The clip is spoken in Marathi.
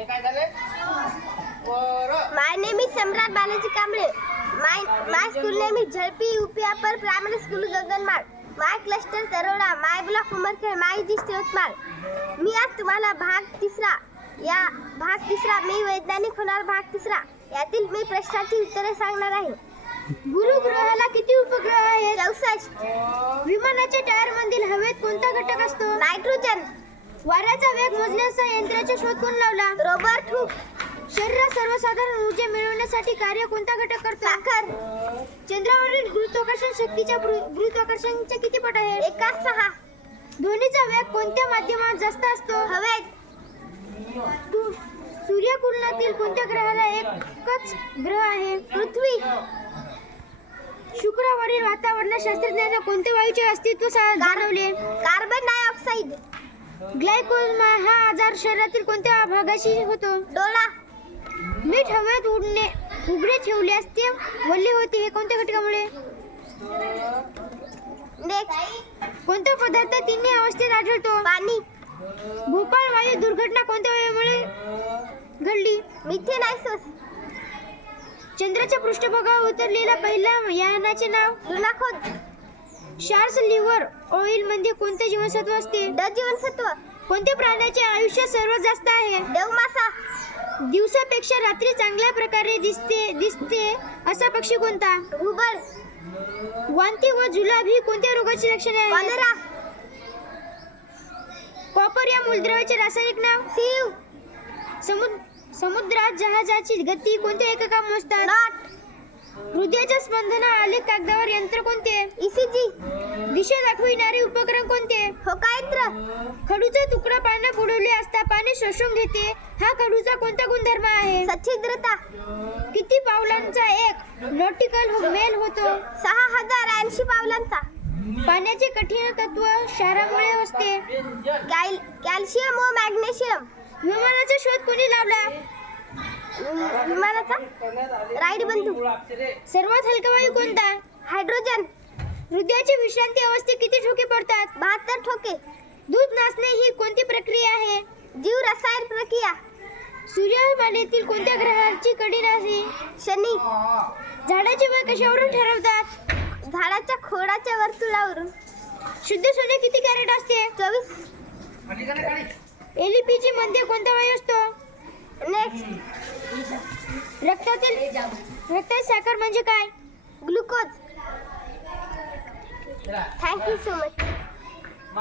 हे काय झाले बरं. My name is Samrat Balaji Kamble. My my school name is Jhadpi UP upper primary school Gaganmal. My cluster Taroda my block Umarkhed my district Yavatmal मी आज तुम्हाला भाग तिसरा. या भाग तिसरा मी वैज्ञानिक होणार भाग तिसरा. यातील मी प्रश्नाची उत्तरे सांगणार आहे. गुरुग्रहाला किती उपग्रह आहेत? चौसष्ट. विमानाच्या टायर मधील हवेत कोणता घटक असतो? नायट्रोजन. वाऱ्याचा वेग मोजण्याचा यंत्राचा शोध कोण लावला? रॉबर्ट हुक शरीरात सर्वसाधारण ऊर्जा मिळवण्यासाठी कार्य कोणता घटक करतो? साखर. चंद्रावरील गुरुत्वाकर्षण शक्तीच्या गुरु- गुरुत्वाकर्षणचे किती पट आहे एका सहा. ध्वनीचा वेग कोणत्या माध्यमात जास्त असतो? हवेत. सूर्यकुलनातील कोणत्या ग्रहाला एकच ग्रह आहे? पृथ्वी. शुक्रवारील वातावरणात शास्त्रज्ञांना कोणत्या वायूचे अस्तित्व जाणवले? कार्बन डायऑक्साईड ग्लायकोमा हा आजार शरीरातील कोणत्या भागाशी होतो? डोळा. मीठ हवेत उडणे उघडे ठेवल्यास ते वल्ले होते. हे कोणत्या घटकामुळे? कोणता पदार्थ तिन्ही अवस्थेत आढळतो? पाणी. भोपाळ वायू दुर्घटना कोणत्या वेळेमुळे घडली? मिथेनायसिस चंद्राच्या पृष्ठभागावर उतरलेला पहिला यानाचे नाव? लुनाखोद शार्स लिव्हर ऑइलमध्ये कोणते जीवनसत्व असते? ड जीवनसत्व. कोणत्या प्राण्याचे आयुष्य सर्वात जास्त आहे? देवमासा. दिवसापेक्षा रात्री चांगल्या प्रकारे दिसते दिसते असा पक्षी कोणता? घुबड वांती व जुलाब ही कोणत्या रोगाची लक्षणे आहेत? कॉपर या मूलद्रव्याचे रासायनिक नाव? सीव. समुद्र समुद्रात जहाजाची गती कोणत्या एककात मोजतात हृदयाच्या स्पंदना आलेख कागदावर यंत्र कोणते? ईसीजी दिशा दाखविणारे उपकरण कोणते? होकायंत्र खडूचा तुकडा पाण्यात बुडवले असता पाणी शोषून घेते. हा खडूचा कोणता गुणधर्म आहे? सच्छिद्रता. किती पावलांचा एक? नॉटिकल मेल होतो. सहा हजार ऐंशी पावलांचा. पाण्याचे कठीण तत्व क्षारामुळे असते. कॅल्शियम व मॅग्नेशियम. विमानाचा शोध कोणी लावला? विमानाचा? राईड बंधू सर्वात हलका वायू कोणता? हायड्रोजन. हृदयाची विश्रांती अवस्थेत किती ठोके पडतात? बहात्तर ठोके. दूध नाचणे ही कोणती प्रक्रिया आहे? जीव रसायन प्रक्रिया. सूर्यमालेतील कोणत्या ग्रहाची कडी आहे शनी. झाडाचे वय कशावरून ठरवतात? झाडाच्या खोडाच्या वर्तुळावरून. शुद्ध सोने किती कॅरेट असते? चोवीस. एलपीजी मध्ये कोणता वायू असतो? नेक्स्ट. रक्तातील रक्तात साखर म्हणजे काय? ग्लुकोज. Thank you so much